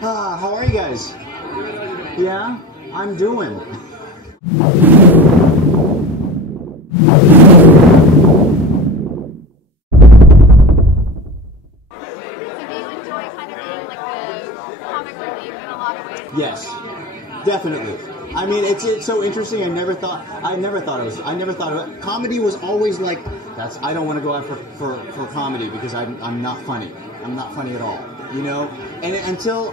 How are you guys? Yeah, I'm doing. Yes, definitely. I mean, it's so interesting. I never thought of it. Comedy was always like, I don't want to go out for comedy because I'm not funny. I'm not funny at all, you know? And until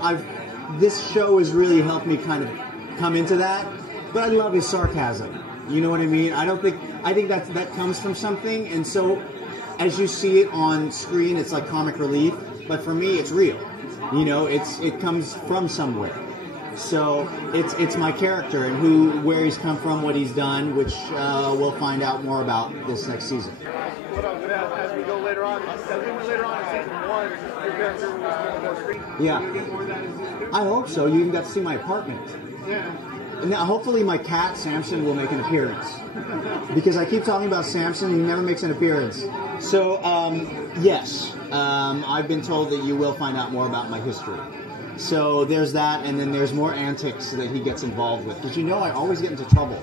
this show has really helped me kind of come into that. But I love his sarcasm. You know what I mean? I think that comes from something. And so as you see it on screen, it's like comic relief. But for me, it's real. You know, it comes from somewhere. So it's my character and where he's come from, what he's done, which we'll find out more about this next season. As we go later on in season 1, your character was more screen. Yeah, I hope so. You even got to see my apartment. Yeah. Now, hopefully my cat, Samson, will make an appearance. Because I keep talking about Samson and he never makes an appearance. So, yes, I've been told that you will find out more about my history. So there's that, and then there's more antics that he gets involved with. Because you know I always get into trouble,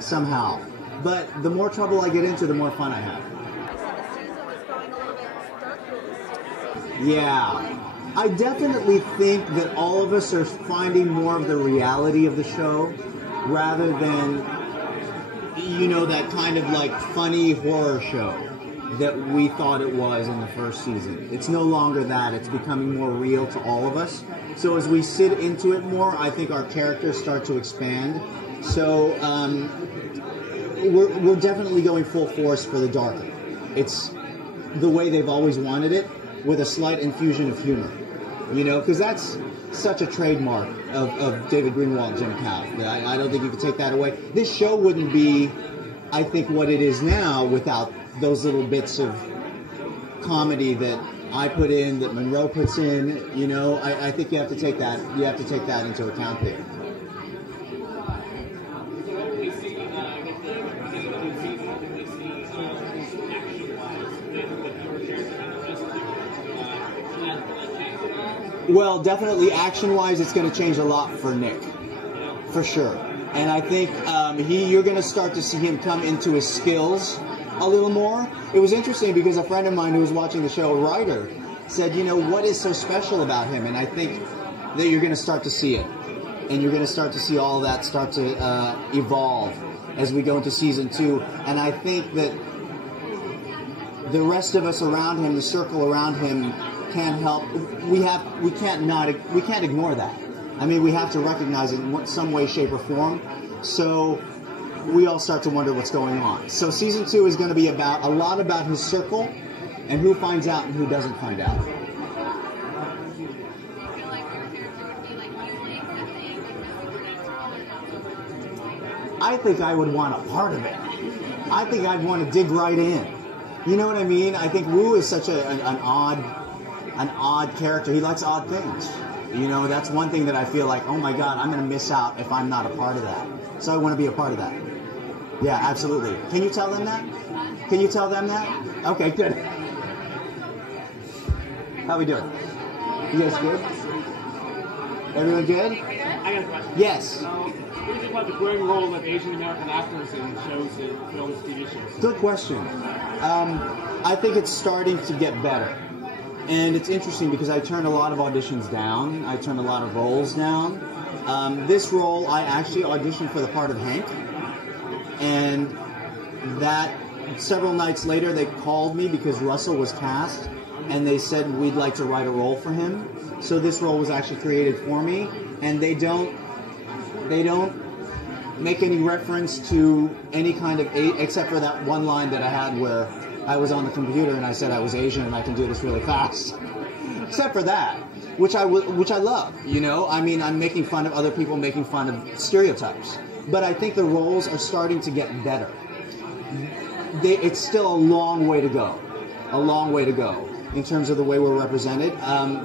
somehow. But the more trouble I get into, the more fun I have. Yeah. I definitely think that all of us are finding more of the reality of the show, rather than, you know, that kind of like funny horror show that we thought it was in the first season. It's no longer that. It's becoming more real to all of us. So as we sit into it more, I think our characters start to expand. So we're definitely going full force for the darker. It's the way they've always wanted it, with a slight infusion of humor. You know, because that's such a trademark of David Greenwald and Jim Cow. I don't think you could take that away. This show wouldn't be, I think, what it is now without those little bits of comedy that I put in, that Monroe puts in. You know, I think you have to take that. You have to take that into account there. Well, definitely action-wise, it's going to change a lot for Nick, for sure. And I think you're going to start to see him come into his skills a little more. It was interesting because a friend of mine who was watching the show, a writer, said, you know, what is so special about him? And I think that you're going to start to see it. And you're going to start to see all of that start to evolve as we go into season 2. And I think that the rest of us around him, the circle around him, can help. We can't ignore that. I mean, we have to recognize it in some way, shape, or form. So we all start to wonder what's going on. So season 2 is going to be a lot about his circle and who finds out and who doesn't find out. I think I would want a part of it. I think I'd want to dig right in. You know what I mean? I think Wu is such an odd character. He likes odd things. You know, that's one thing that I feel like, oh my God, I'm going to miss out if I'm not a part of that. So I want to be a part of that. Yeah, absolutely. Can you tell them that? Can you tell them that? Okay, good. How we doing? You guys good? Everyone good? I got a question. Yes. What do you think about the growing role of Asian American actors in shows and films, TV shows? Good question. I think it's starting to get better. And it's interesting because I turned a lot of auditions down. I turned a lot of roles down. This role, I actually auditioned for the part of Hank. And that, several nights later, they called me because Russell was cast. And they said, we'd like to write a role for him. So this role was actually created for me. And they don't make any reference to any kind of, except for that one line that I had where I was on the computer and I said I was Asian and I can do this really fast. Except for that, which I love, you know? I mean, I'm making fun of other people making fun of stereotypes. But I think the roles are starting to get better. It's still a long way to go. A long way to go in terms of the way we're represented.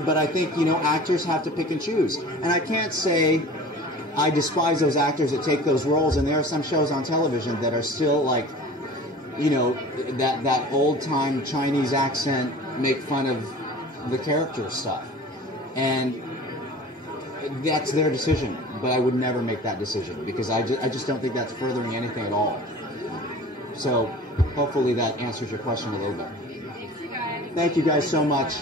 But I think, you know, actors have to pick and choose. And I can't say I despise those actors that take those roles. And there are some shows on television that are still like, you know, that old-time Chinese accent, make fun of the character stuff. And that's their decision, but I would never make that decision because I just don't think that's furthering anything at all. So hopefully that answers your question a little bit. Thank you guys so much.